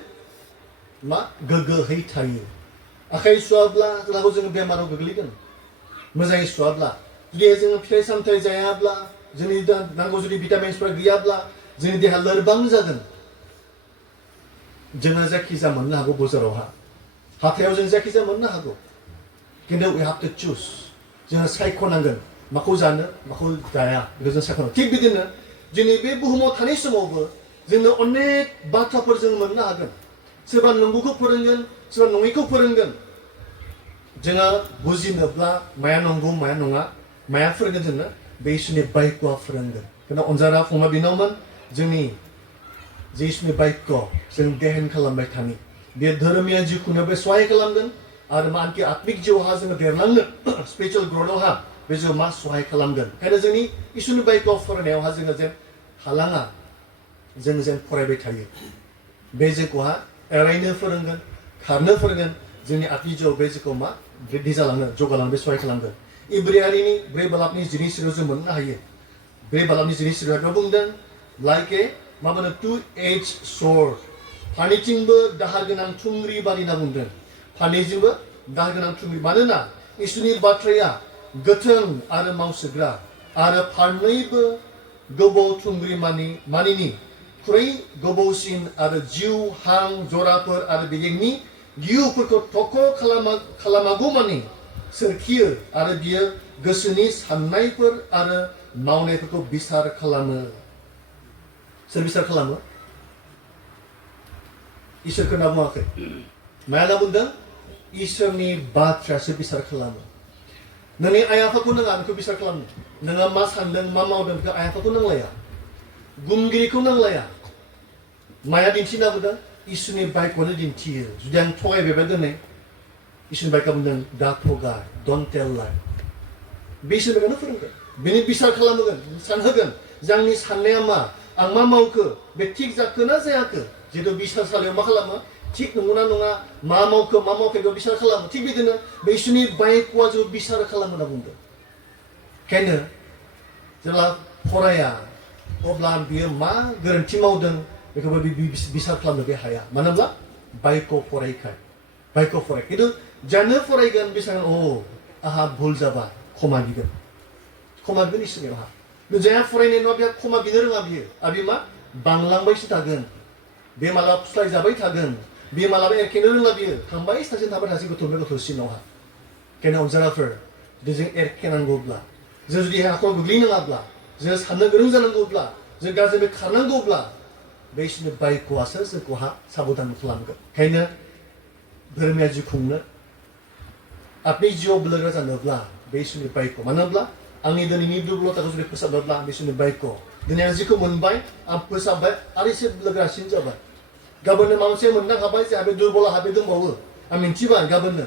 मा गोग्गोहै थायो आखाइ सुवाब्ला जोङो बेमाराव गोग्लैगोन मोजाङै सुवाब्ला जुदि जोङो फिथाइ सामथाइ जायाब्ला जोंनि नांगौ जुदि भिटामिन्सफोर गैयाब्ला जोंनि देहा लोरबां जागोन जोङो जायखिजाया मोननो हागौ बाजारावहा हाथायाव जों जायखिजाया मोननो हागौ खिन्थु we have to choose जोङो सायख'नांगोन माखौ जानो माखौ जाया बेखौ जों सायख'नांगोन थिग बिदिनो जोंनि बे बुहुमाव थानाय समावबो जोंनो अनेक बाथ्राफोर जों मोननो हागोन सोरबा नंगौखौ फोरोंगोन सोरबा नङैखौ फोरोंगोन जोङो बुजिनोब्ला माया नंगौ माया नङा माया फोरोंगोन जोंनो बे इसोरनि बाइकआ फोरोंगोन खिन्थु अनजारा फंबाय बिनावमोन जोंनि जे इसोरनि बाइक जों देहेन खालामबाय थानि बे धोरोमिया जिउ खुंनायाव बे सहाय खालामगोन आरो मा आनखि आत्मिक जिउहा जोङो देरलांनो स्पिरिचुवेल ग्रथआवहा बे जिउ मा सहाय खालामगोन ओंखायनो जोंनि इसोरनि बाइकआव फरायनायावहा जोङो जेन हालाङा जों जेन फरायबाय थायो बे जोंखौहा एरायनो फोरोंगोन खारनो फोरोंगोन जोंनि आत्मिक जिउआव बे जोंखौ मा बृद्धि जालांनो जौगालांनो बे सहाय खालामगोन इब्रियारिनि 4 बालाबनि 9 सिरियाव जों मोननो हायो 4 बालाबनि 9 सिरियाव बुंदों like a माबानो two-edged sword. फारनैथिंबो दाहार गोनां थुंग्रि बारि होनना बुंदों. फारनैजोंबो दाहार गोनां थुंग्रि. मानोना इसोरनि बाथ्राया गोथों आरो मावसोग्रा आरो फारनैबो गोबौ थुंग्रि मानिनि ख्रुइ गोबौसिन आरो जिउ हां जराफोर आरो बेगेंनि गिहुफोरखौ थख' खालामागौ मानि सोरखियो आरो बियो गोसोनि साननायफोर आरो मावनायफोरखौ बिसार खालामो. सोर बिसार खालामो? इसोरखौ होनना बुङाखै. मा होनना बुंदों? इसोरनि बाथ्रायासो बिसार खालामो. नोंनि आइ आफाखौ नों आंखौ बिसार खालामनो. नोंहा मा सानदों मा मावदों बेखौ आइ आफाखौ नांलाया. बुंगिरिखौ नांलाया. माया दिन्थिना बुंदों? इसोरनि बाइकआनो दिन्थियो. जुदि आं थगायबायबा दिनै इसोरनि बाइकआ बुंदों दा थगाय, डन्ट टेल लाइ. बे इसोरनि बाइकआनो फोरोंगोन. बेनि बिसार खालामगोन, सानहोगोन जे आंनि साननाया मा, आं मा मावखो, बे थिग जाखो ना जायाखै. जिहेतु बिसारसालियाव मा खालामो? थिग नंगौना नङा, मा मावखो मा मावाखै बेखौ बिसार खालामो. थिग बिदिनो बे इसोरनि बाइकआ जो बिसार खालामो होनना बुंदों. ओंखायनो जेब्ला फराया अब्ला बियो मा गोरोन्थि मावदों बेखौबो बिसार खालामनो बे हाया. मानो होनब्ला बाइकखौ फरायखाय. बाइकखौ फराय. खिन्थु जानो फरायगोन बिसार आहा भुल जाबाय क्षमा बिगोन. क्षमा बिगोन इसोरनि राहा. जाया फरायनाय नङा बेहा क्षमा बिनो रोङा बियो. आरो बे मा बांलांबायसो थागोन. बे मालाबा फुस्लाय जाबाय थागोन. बे मालाबा एरखेनो रोङा बियो. थांबाय थासिन गथ'सिनावहा. ओंखायनो अनजाराफोर जुदि जों एरखेनांगौब्ला, जों जुदि हाखराव गोग्लैनाङाब्ला, जों साननो गोरों जानांगौब्ला, जों गाज्रिनिफ्राय खारनांगौब्ला बे इसोरनि बाइकआसो जोंखौहा साबधान खालामगोन. ओंखायनो धोरोमिया जिउ खुंनो आत्मिक जिउआव बोलोग्रा जानोब्ला बे इसोरनि बाइकखौ. मानो होनब्ला आंनि दिनैनि दुर्बलताखौ जुदि फोसाबनोब्ला बे इसोरनि बाइकखौ. दिनै आं जिखौ मोनबाय आं फोसाबबाय आरो एसे बोलोग्रासिन जाबाय. गाबोननो माबा मोनसे मोननो हाबाय जोंहा बे दुर्बला हाबे दंबावो. आं मिन्थिबाय गाबोननो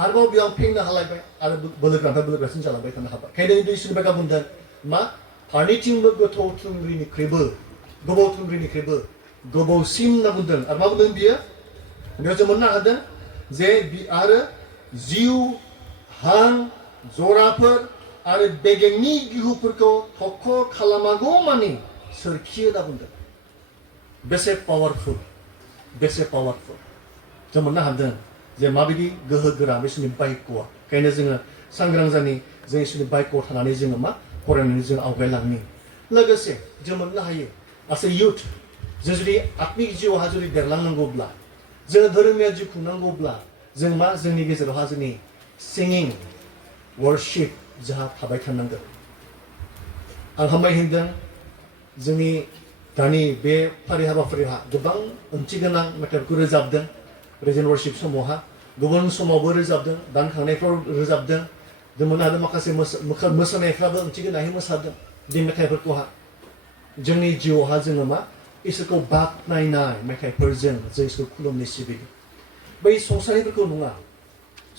आरोबाव बेयाव आं फेंनो हालायबाय आरो बोलोग्रानिफ्राय बोलोग्रासिन जालांबाय थानो हाबाय. ओंखायनो इसोरनि बाइकआ बुंदों मा फारनैथिंबो गोथौ थुंग्रिनिख्रुइबो गोबाव थुंग्रिनिख्रुइबो गोबावसिन होनना बुंदों. आरो मा बुंदों बियो? बेयाव जों मोननो हादों जे आरो जिउ हां जराफोर आरो बेगेंनि गिहुफोरखौ थख' खालामागौ मानि सोरखियो होनना बुंदों. बेसे पावारफुल, बेसे पावारफुल. जों मोननो हादों जे माबायदि गोहो गोरा बिसोरनि बाइकआ. ओंखायनो जोङो सांग्रां जानि जों इसोरनि बाइकआव थानानै जोङो मा फरायनानै जों आवगायलांनि. लोगोसे जों मोननो हायो एस ए इउथ जों जुदि आत्मिक जिउआवहा जुदि देरलांनांगौब्ला, जोङो धोरोमिया जिउ खुंनांगौब्ला जों मा जोंनि गेजेरावहा जोंनि सिंगिं वर्शिप जोंहा थाबाय थानांगोन. आं हामबाय होनदों जोंनि दानि बे फारि हाबाफारिहा गोबां ओंथि गोनां मेथाइफोरखौ रोजाबदों. प्रेजेन्ट वर्शिप समावहा गुबुन समावबो रोजाबदों, दानखांनायफ्राव रोजाबदों. जों मोननो हादों माखासे मोसानायफ्राबो ओंथि गोनाङै मोसादों बे मेथाइफोरखौहा. जोंनि जिउआवहा जोङो मा इसोरखौ बाख्नायनाय मेथाइफोरजों जों इसोरखौ खुलुमनो सिबियो. बै संसारिफोरखौ नङा,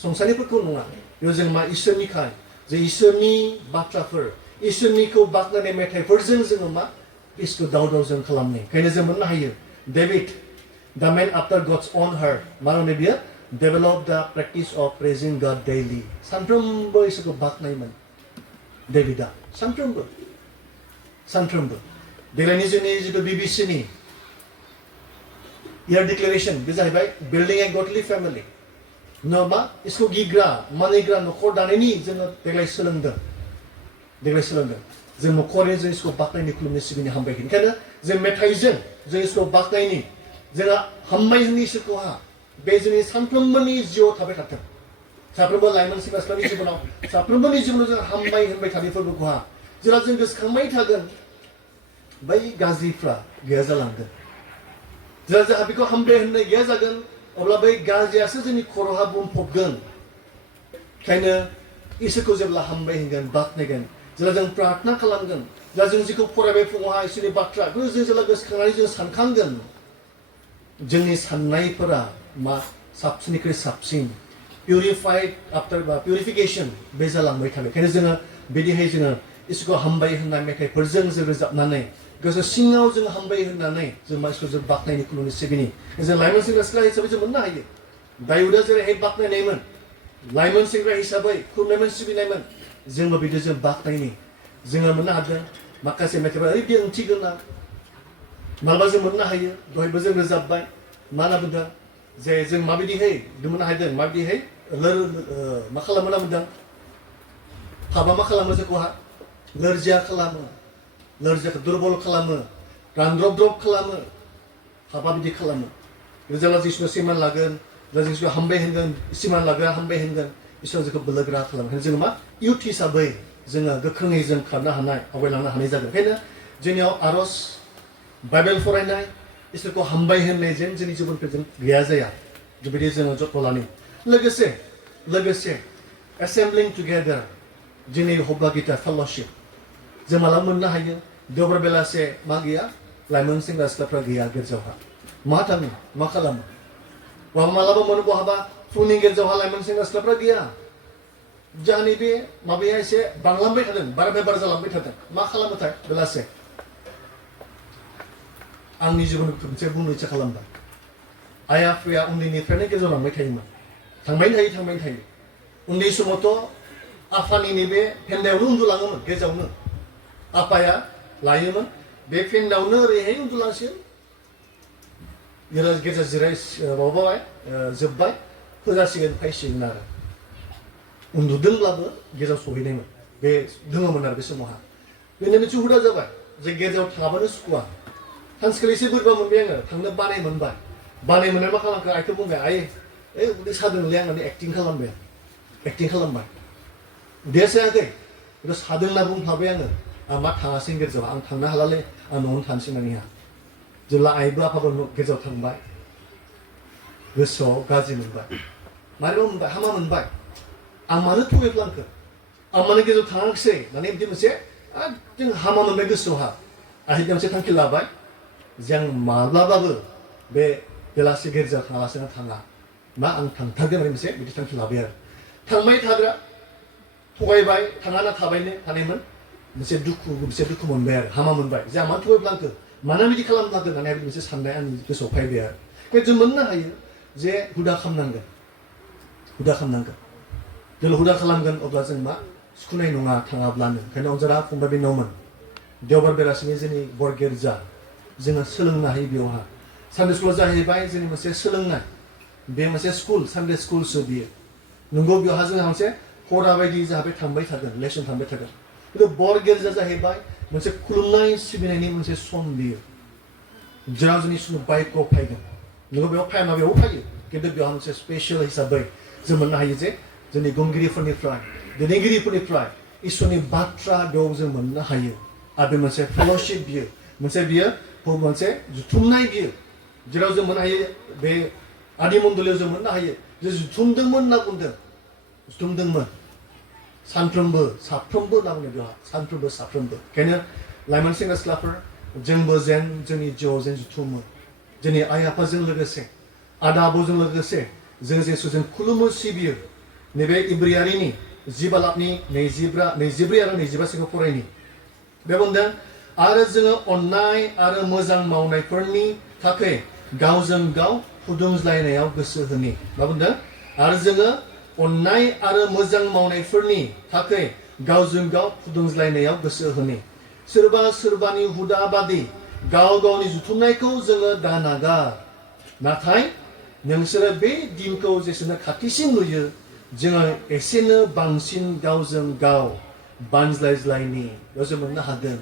संसारिफोरखौ नङा. बेयाव जों मा इसोरनिखाय जे इसोरनि बाथ्राफोर, इसोरनिखौ बाख्नायनाय मेथाइफोरजों जोङो मा इसोरखौ दाव दाव जों खालामनो. ओंखायनो जों मोननो हायो डेभिड द मेन आफ्टार गड्स अन हार्ट मा होनो बियो? डेभेलप द प्रेक्टिस अफ प्रेजिं गड डेइलि. सानफ्रोमबो इसोरखौ बाख्नायोमोन डेभिडआ. सानफ्रोमबो सानफ्रोमबो. देग्लायनि जोंनि जिथु बिबिसिनि इयार डिक्लेरेसन बे जाहैबाय बिल्डिं ए गडलि फेमिलि. न मा इसोरखौ गिग्रा मानिग्रा न'खर दानायनि जोङो देग्लाय सोलोंदों. जों न'खरै जों इसोरखौ बाख्नायनो खुलुमनो सिबिनो हामबायगोन. ओंखायनो जों मेथाइजों जों इसोरखौ बाख्नायनि जोंहा हामबाय होननि इसोरखौहा बे जोंनि सानफ्रोमबोनि जिउआव थाबाय थाथों. साफ्रोमबो लाइमोन सेंग्रा सिख्लानि जिबनाव साफ्रोमबोनि जिबनाव जों हामबाय होनबाय थानाय फोरबोखौहा जेब्ला जों गोसोखांबाय थागोन बै गाज्रिफ्रा गैया जालांगोन. जेब्ला जोंहा बेखौ हामबाय होननाय गैया जागोन अब्ला बै गाज्रियासो जोंनि खर'हा बुंफबगोन. ओंखायनो इसोरखौ जेब्ला हामबाय होनगोन बाख्नायगोन, जेब्ला जों प्रार्थना खालामगोन, जेब्ला जों जिखौ फरायबाय फुङावहा इसोरनि बाथ्राखौ जों जेब्ला गोसोखांनानै जों सानखांगोन, जोंनि साननायफोरा मा साबसिननिख्रुइ साबसिन पिउरिफाइड आफ्टार बा पिउरिफिकेसन बे जालांबाय थागोन. ओंखायनो जोङो बिदिहाय जोङो इसोरखौ हामबाय होननाय मेथाइफोरजों जों रोजाबनानै गोसो सिङाव जों हामबाय होननानै जों मानसिखौ जों बाख्नायनो खुलुमनो सिबिनि. जों लाइमोन सेंग्रा सिख्ला हिसाबै जों मोननो हायो दाउदा जेरैहाय बाख्नायनायमोन, लाइमोन सेंग्रा हिसाबै खुलुमनायमोन सिबिनायमोन, जोंबो बिदि जों बाख्नायनि. जोङो मोननो हादों माखासे मेथाइफोरा ओरैबायदि ओंथि गोनां, मालाबा जों मोननो हायो दहायबो जों रोजाबबाय मा होनना बुंदों जे जों माबायदिहै मोननो हादों माबायदिहै मा खालामो होनना बुंदों पापा मा खालामो जोंखौहा लोरजिया खालामो लोरजियाखौ दुरबल खालामो रानद्रब द्रब खालामो पापा बिदि खालामो जेब्ला जिसुआ सिमान लागोन जेब्ला जिसुआ हामबाय होनगोन सिमान लाग्रा हामबाय होनगोन इसोरा जोंखौ बोलोगोरा खालामो जोङो मा इउथ हिसाबै जोङो गोख्रोङै जों खारनो हानाय आवगायलांनो हानाय जागोन ओंखायनो जोंनियाव आर'ज बाइबेल फरायनाय इसोरखौ हामबाय होननायजों जोंनि जिबनखौ जों गैया जाया बेबायदि जोङो जत्न लानि लोगोसे एसेम्बलिं टुगेदार जोंनि हब्ला गिता फेल'शिप जों माला मोननो हायो देवबार बेलासे मा गैया लाइमोन सेंग्रा सिख्लाफ्रा गैया गिर्जायावहा मा थाङो मा खालामो मालाबा मोनो बहाबा फुंनि गिर्जायावहा लाइमोन सेंग्रा सिख्लाफ्रा गैया जोंनि बे माबाया एसे बांलांबाय थादों बारानिफ्राय बारा जालांबाय थादों मा खालामोथाय बेलासे आंनि जिबनखौ मोनसे बुंनो इच्छा खालामबाय आइ आफाया उन्दैनिफ्रायनो गेजेराव लांबाय थायोमोन थांबाय थायो उन्दै समावथ' आफानि नैबे फेन्दायावनो उन्दुलाङोमोन गेजेरावनो आफाया लायोमोन बे फेन्दायावनो ओरैहाय उन्दुलांसिगोन गेजेर जिराय माबाबाय जोब्बाय फोजासिगोन फैसिगोन आरो उन्दुदोंब्लाबो गेजेराव सहैनायमोन बे दङमोन आरो बे समावहा बेनो मोनसे हुदा जाबाय जे गेजेराव थाबानो सुखुवा सानसेखालि एसे बोरैबा मोनबाय आङो थांनो बानाय मोनबाय मा खालामखो आइखौ बुंबाय आइ उदै सादोंलै आं होननानै एक्टिं खालामबाय उदैया सायाखै बेखौ सादों होनना बुंफ्लाबाय आं मा थाङासै गेजेराव आं थांनो हालालै आं न'आवनो थानोसै होननानैहा जेब्ला आइबो आफाबो गेजेराव थांबाय गोसोआव गाज्रि मोनबाय मानोबा मोनबाय हामा मोनबाय आं मानो थगायफ्लांखो आं मानो गेजेराव थाङाखिसै माने बिदि मोनसे जों हामा मोनबाय गोसोआवहा आइ मोनसे थांखि लाबाय जे आं माब्लाबाबो बे बेलासि गिर्जायाव थाङालासिनो थाङा मा आं थांथारगोन होननानै मोनसे बिदि थांखि लाबाय आरो थांबाय थाग्रा थगायबाय थाङाना थानायमोन मोनसे दुखु मोनबाय आरो हामा मोनबाय जे आं मानो थगायफ्लांखो मानो बिदि खालामफ्लांखो होननानै मोनसे साननाय आंनि गोसोआव फैबाय आरो ओंखायनो जों मोननो हायो जे हुदा खालामनांगोन जेब्ला हुदा खालामगोन अब्ला जों मा सुखुनाय नङा थाङाब्लानो ओंखायनो अनजारा फंबाय बिनानावमोन देवबार बेलासिनि जोंनि बर गिर्जा जोङो सोलोंनो हायो बेयावहा सानडे स्कुला जाहैबाय जोंनि मोनसे सोलोंनाय बे मोनसे स्कुल सानडे स्कुलसो बियो नंगौ बेवहा जोंहा मोनसे फरा बायदि जाहाथे थांबाय थागोन लेसन थांबाय थागोन खिन्थु बर गिर्जा जाहैबाय मोनसे खुलुमनाय सिबिनायनि मोनसे सम बियो जेराव जोंनि सुबुं बाइकआव फैगोन नंगौ बेयाव फायना बेयाव फैयो खिन्थु बेवहा मोनसे स्पेसियेल हिसाबै जों मोननो हायो जे जोंनि गुमगिरिफोरनिफ्राय दैदेनगिरिफोरनिफ्राय इसोरनि बाथ्रा बेयाव जों मोननो हायो आरो बे मोनसे फेल'शिप बियो मोनसे जुथुमनाय बियो जेराव जों मोननो हायो बे आदि मण्डलियाव जों मोननो हायो जे जुथुमदोंमोन होनना बुंदों जुथुमदोंमोन सानफ्रोमबो साफ्रोमबो होनना बुंदों बेवहा साफ्रोमबो ओंखायनो लाइमोन सेंग्रा सिख्लाफोर जोंबो जेन जोंनि जिउआव जेन जुथुमो जोंनि आइ आफाजों लोगोसे आदा आबौजों लोगोसे जों जेसुजों खुलुमो सिबियो नैबे इब्रियारिनि 10 बालाबनि 24 आरो 25 फरायनि बे बुंदों आरो जोङो अननाय आरो मोजां मावनायफोरनि थाखाय गावजों गाव फुदुंज्लायनायाव गोसो होनि मा बुंदों आरो जोङो अननाय आरो मोजां मावनायफोरनि थाखाय गावजों गाव फुदुंज्लायनायाव गोसो होनि सोरबानि हुदा बादि गाव गावनि जुथुमनायखौ जोङो दानागार नाथाय नोंसोरो बे दिनखौ जेसेनो खाथिसिन नुयो जोङो एसेनो बांसिन गावजों गाव बानज्लायज्लायनि बेयाव जों मोननो हादों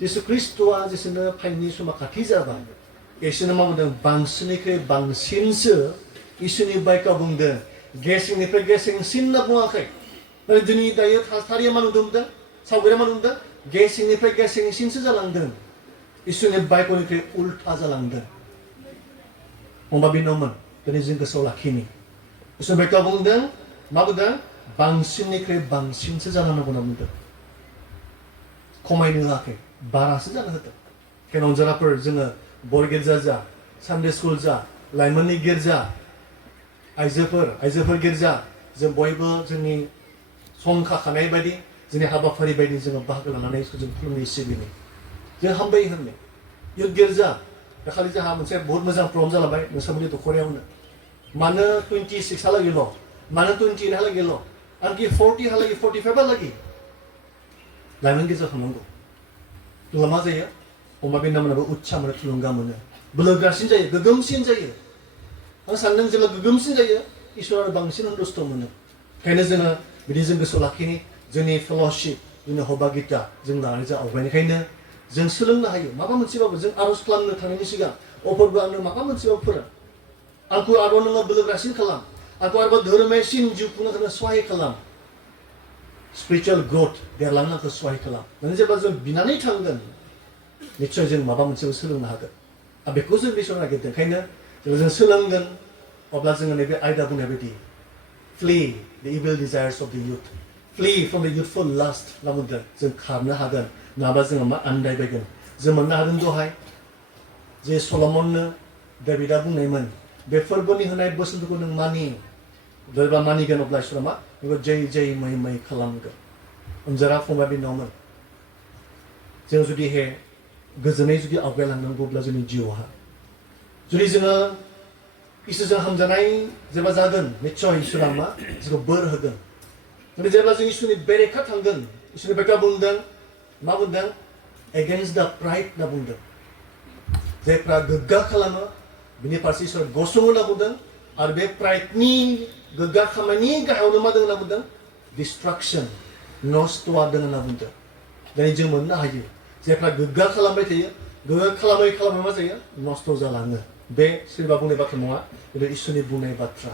जिसु ख्रिस्ट'आ जेसेनो फाइननि समा खाथि जाबाय एसेनो मा बुंदों बांसिननिख्रुइ बांसिनसो इसोरनि बाइकआव बुंदों गेसेंनिफ्राय गेसेंसिन होनना बुङाखै नाथाय दिनै दायो थासारिया मा नुदों सावगारिया मा नुदों गेसेंनिफ्राय गेसेंसिनसो जालांदों इसोरनि बाइकनिख्रुइ उल्था जालांदों फंबाय बिनानावमोन दिनै जों गोसोआव लाखिनि इसोरनि बाइकआव बुंदों मा बुंदों बांसिननिख्रुइ बांसिनसो जानांगौ होनना बुंदों खमायनो होआखै बारासो जानो होदों ओंखायनो अनजाराफोर जोङो बर गिर्जा जा सानडे स्कुल जा लाइमोननि गिर्जा आइजोफोर गिर्जा जों बयबो जोंनि सम खाखानाय बायदि जोंनि हाबाफारि बायदि जोङो बाहागो लानानै जों खुलुमनाय सिबिनाय जों हामबाय होननाय इयुथ गिर्जा दाखालि जोंहा मोनसे बहुत मोजां प्रग्राम जालांबाय नोंसांमोननि दख'रायावनो मानो 26 हालागैल' मानो 28 हालागैल' आंखि 40 हालागै 45 हालागै लाइमोन गिर्जा थांनांगौ अब्ला मा जायो अमा बे नामनाबो उत्सा मोनो थुलुंगा मोनो बोलोग्रासिन जायो गोगोमसिन जायो आं सानदों जेब्ला गोगोमसिन जायो इसोरा बांसिन सन्तुष्ट मोनो ओंखायनो जोङो बिदि जों गोसोआव लाखिनि जोंनि फेल'शिप जोंनि हबा गिता जों लानानै जों आवगायनायखायनो जों सोलोंनो हायो माबा मोनसेबाबो जों आर'ज खालामनो थांनायनि सिगां अफरबो आंनो माबा मोनसेबाबो फोरों आंखौ आरोबाव नोङो बोलोग्रासिन खालाम आंखौ आरोबाव धोरोमायसिन जिउ खुंनो थाखाय सहाय खालाम स्पिरिचुवेल ग्रथ देरलांनो आंखौ सहाय खालाम माने जेब्ला जों बिनानै थांगोन निश्चय जों माबा मोनसेबो सोलोंनो हागोन आरो बेखौ जों बिसोर नागिरदों ओंखायनो जेब्ला जों सोलोंगोन अब्ला जोङो नैबे आयदा बुंनाय बायदि flee the evil desires of the youth flee from the youthful lust होनना बुंदों जों खारनो हागोन नङाबा जोङो मा आन्दायबायगोन जों मोननो हादों दहाय जे सल'मननो दाबिदा बुंनायमोन बे फोरबोनि होनाय बोसोनफोरखौ नों मानि जेब्ला मानिगोन अब्ला इसोरा मा बेखौ जै जै मै मै खालामगोन अनजारा फंबाय बिनानावमोन जों जुदि गोजोनै जुदि आवगायलांनांगौब्ला जोंनि जिउआवहा जुदि जोङो इसोरजों हामजानाय जेब्ला जागोन निश्चय इसोरा मा जोंखौ बोर होगोन नाथाय जेब्ला जों इसोरनि बेरेखा थांगोन इसोरनि बेरेखा बुंदों मा बुंदों एगेन्स्ट द प्राइड होनना बुंदों जायफ्रा गोग्गा खालामो बिनि फारसे इसोरा गसङो होनना बुंदों आरो बे प्राइडनि गोग्गा खालामनायनि गाहायावनो मा दं होनना बुंदों डिस्ट्राक्सन नस्थ'आ दं होनना बुंदों दिनै जों मोननो हायो जायफ्रा गोग्गा खालामबाय थायो गोग्गा खालामै खालामै मा जायो नस्थ' जालाङो बे सोरबा बुंनाय बाथ्रा नङा बे इसोरनि बुंनाय बाथ्रा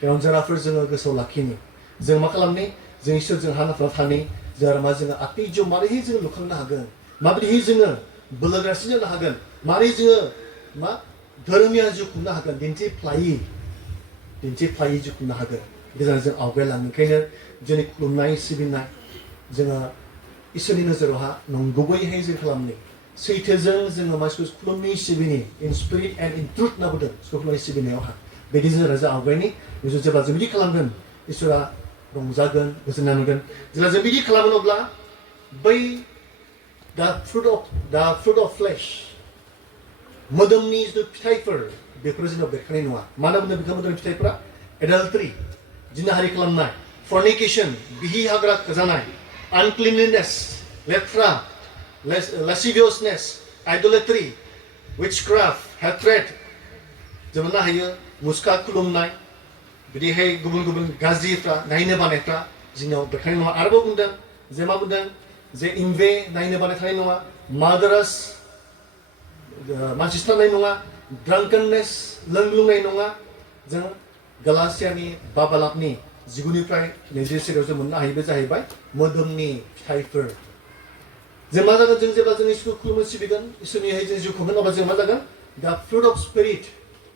रंजाराफोर जोङो गोसोआव लाखिनि जों मा खालामनि जों इसोरजों हानाफोराव थानि जों मा जोङो आत्मिक जिउ मारैहाय जोङो लुखांनो हागोन माबोरैहाय जोङो बोलोग्रासिन जानो हागोन मारै जोङो मा धोरोमिया जिउ खुंनो हागोन दिन्थिफ्लायि जिउ खुंनो हागोन गोजान जों आवगायलाङो ओंखायनो जोंनि खुलुमनाय सिबिनाय जोङो इसोरनि नोजोरावहा नंगुबैहाय जों खालामनि सैथोजों जोङो मानसिखौ खुलुमनि सिबिनि in spirit and in truth होनना बुंदों खुलुमनाय सिबिनायावहा बिदि जों आवगायनि जेब्ला जों बिदि खालामगोन इसोरा रंजागोन गोजोननाय मोनगोन जेब्ला जों बिदि खालामगोन अब्ला बै दा फ्रुट अफ फ्लेश मोदोमनि जिथु फिथाइफोर बेफोरो जोंनाव बेरखांनाय नङा मानो बुंदों बेखौ मोदोमनि फिथाइफोरा एडाल्ट्रि जिनाहारि खालामनाय फर्निकेशन बिहि हाग्रा जानाय uncleanliness लेथ्रा lasciviousness idolatry witchcraft hatred जों मोननो हायो मुसुखा खुलुमनाय बिदिहाय गुबुन गुबुन गाज्रिफ्रा नायनो बानायफ्रा जोंनाव बेरखांनाय नङा आरोबाव बुंदों जे मा बुंदों जे इनभे नायनो बानाय थानाय नङा मार्डारास मानसि सिथारनाय नङा ड्रांकेननेस लोंग्लुंनाय नङा जों गलासियानि बा बालाकनि 19निफ्राय 24 जों मोननो हायो बे जाहैबाय मोदोमनि फिथाइफोर जों मा जागोन जों जेब्ला जों इसोरखौ खुलुमनो सिबिगोन इसोरनिहाय जों जिउ खुंगोन अब्ला जों मा जागोन दा फ्रुट अफ स्पिरिट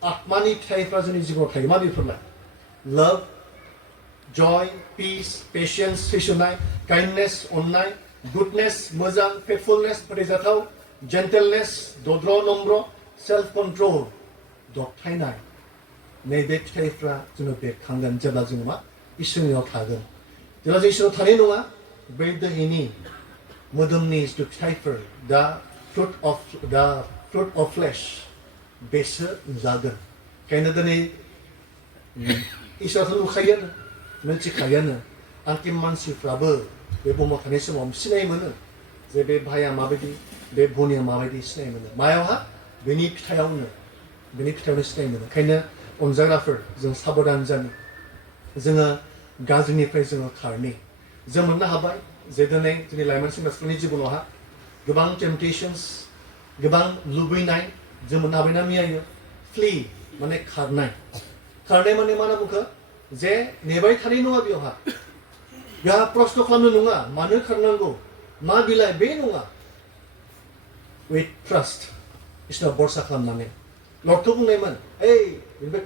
आत्मानि फिथाइफ्रा जोंनि जिउआव थायो मा बेफोरलाय लाभ जय पिस पेशेन्स सैसोनाय काइन्डनेस अननाय गुडनेस मोजां फेथफुलनेस फोथायजाथाव जेन्टेलनेस दद्र नम्र सेल्फ कन्ट्रल दबथायनाय नैबे फिथाइफ्रा जोङो बेरखांगोन जेब्ला जोङो मा इसोरनियाव थागोन जेब्ला जों इसोराव थानाय नङा बै दोहैनि मोदोमनि जिथु फिथाइफोर दा फ्रुट अफ फ्लेश बेसो नुजागोन ओंखायनो दिनै इसोराथ' नुखायोआनो मिथिखायोआनो आंखि मानसिफ्राबो बे बुहुमाव थानाय समाव सिनाय मोनो जे बे भाइया माबायदि बे भनिया माबायदि सिनाय मोनो मायावहा बेनि फिथाइयावनो सिनाय मोनो ओंखायनो अनजाग्राफोर जों साबधान जानि जोङो गाज्रिनिफ्राय जोङो खारनि जों मोननो हाबाय जे दिनै जोंनि लाइमोन सेंग्राफोरनि जिबनावहा गोबां टेम्पटेशन्स गोबां लुबैनाय जों मोननो हाबायना मियायो फ्ली माने खारनाय माने मा होनना बुंखो जे नेबाय थानाय नङा बेहा प्रश्न खालामनो नङा मानो खारनांगौ मा बिलाइ बे नङा विथ ट्रास्ट इसोरनाव भरसा खालामनानै लर्डखौ बुंनायमोन बेनिफ्राय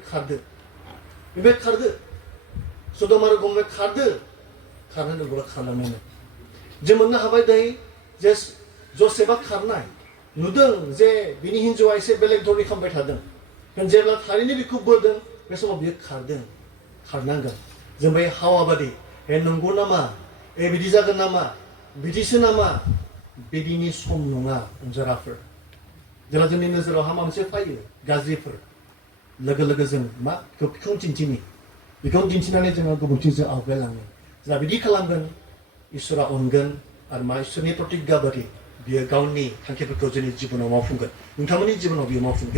खारदो सदम आरो गमराया खारनो होनोब्ला खारलांनायनो जों मोननो हाबाय दायो जे जसेफआ खारनाय नुदों जे बिनि हिन्जावआ एसे बेलेग धरनि खालामबाय थादों जेब्ला थारैनो बेखौ बोदों बे समाव बियो खारनांगोन जों बै हावा बादि नंगौ नामा बिदि जागोन नामा बिदिसो नामा बिदिनि सम नङा अनजाराफोर जेब्ला जोंनि नोजोराव माबा मोनसे फैयो गाज्रिफोर लोगो लोगो जों मा बेखौ दिन्थिनानै जोङो गुबुनथिंजों आवगायलाङो जेब्ला बिदि खालामगोन इसोरा अनगोन आरो मा इसोरनि प्रतिज्ञा बादि बियो गावनि थांखिफोरखौ जोंनि जिबनाव मावफुंगोन नोंथांमोननि जिबनाव बियो मावफुंगोन